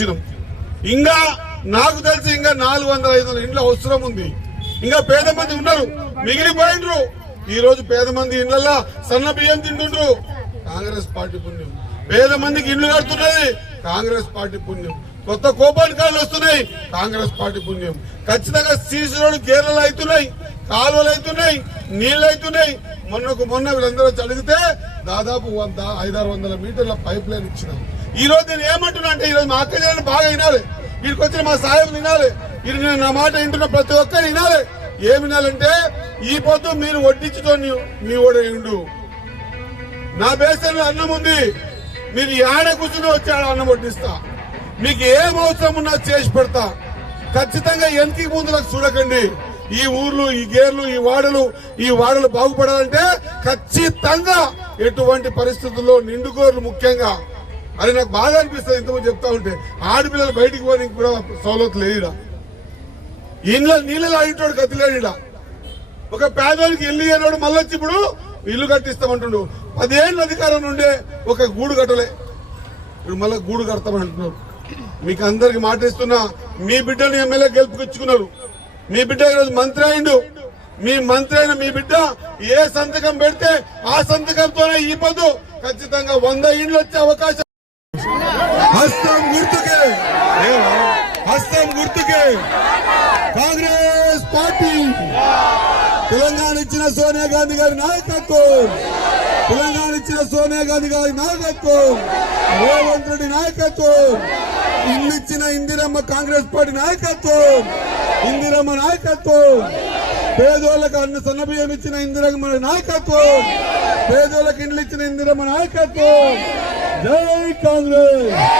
ఇచ్చినాం ఇంకా నాకు తెలిసి ఇంకా నాలుగు వందల ఐదు వందల ఇండ్ల అవసరం ఉంది. ఇంకా పేద మంది ఉన్నారు. మిగిలిపోయినరు ఈ రోజు పేద మంది ఇండ్లలో సన్న బియ్యం తింటుండ్రు. కాంగ్రెస్ పార్టీ పుణ్యం. పేద మందికి ఇండ్లు కడుతున్నది కాంగ్రెస్ పార్టీ పుణ్యం. కొత్త కోపాన్ కార్డులు వస్తున్నాయి కాంగ్రెస్ పార్టీ పుణ్యం. ఖచ్చితంగా సీసీ రోడ్డు గేర్లు అవుతున్నాయి కాలువలు అవుతున్నాయి నీళ్ళు అవుతున్నాయి. మొన్నకు మొన్న వీళ్ళందరూ చదివితే దాదాపు వంద ఐదారు వందల మీటర్ల పైప్ లైన్ ఇచ్చినాం. ఈ రోజు నేను ఏమంటున్నా అంటే ఈ రోజు మా అక్క బాగా వినాలి. వీరికి వచ్చిన మా సాయం వినాలి. ఇది నేను నా మాట వింటున్న ప్రతి ఒక్కరు వినాలి. ఏం వినాలంటే ఈ పొద్దు మీరు వడ్డించుతో మీ ఉండు. నా బేసన్లో అన్నం ఉంది. మీరు ఏడ కూర్చుని వచ్చి ఆడ అన్నం వడ్డిస్తా. మీకు ఏం అవసరం ఉన్నా చేసి పెడతా. ఖచ్చితంగా ఎంతకి ముందులకు చూడకండి. ఈ ఊర్లు ఈ గేర్లు ఈ వాడలు ఈ వాడలు బాగుపడాలంటే ఖచ్చితంగా ఎటువంటి పరిస్థితుల్లో నిండుగోర్లు ముఖ్యంగా అది నాకు బాగా అనిపిస్తుంది ఇంతకుముందు చెప్తా ఉంటే. ఆడపిల్లలు బయటికి పోవడానికి కూడా సౌలత్ లేదురా ఇంట్లో నీళ్ళలో ఆడిటోడు కదిలేడు ఒక పేదోడికి ఇల్లు అన్నాడు మళ్ళొచ్చి ఇప్పుడు ఇల్లు కట్టిస్తామంటుండు. పదేళ్ళు అధికారం నుండే ఒక గూడు కట్టలే. ఇప్పుడు మళ్ళీ గూడు కడతామంటున్నారు మీకు అందరికి మాటిస్తున్నా మీ బిడ్డని ఎమ్మెల్యే గెలుపుకొచ్చుకున్నారు మీ బిడ్డ ఈరోజు మంత్రి అయిండు. మీ మంత్రి అయిన మీ బిడ్డ ఏ సంతకం పెడితే ఆ సంతకంతోనే ఈ పొద్దు ఖచ్చితంగా వంద ఇండ్లు వచ్చే అవకాశం హస్తం గుర్తుకే. హస్తం గుర్తుకే. కాంగ్రెస్ పార్టీ. తెలంగాణ ఇచ్చిన సోనియా గాంధీ గారి నాయకత్వం. తెలంగాణ ఇచ్చిన సోనియా గాంధీ గారి నాయకత్వం. రేవంత్ రెడ్డి నాయకత్వం. ఇల్లు ఇందిరమ్మ కాంగ్రెస్ పార్టీ నాయకత్వం. ఇందిరమ్మ నాయకత్వం. పేదోళ్ళకు అన్న సన్నబియ్యం ఇచ్చిన ఇందిరమ్మ నాయకత్వం. పేదోళ్ళకి ఇండ్లు ఇచ్చిన ఇందిరమ్మ నాయకత్వం. జై కాంగ్రెస్!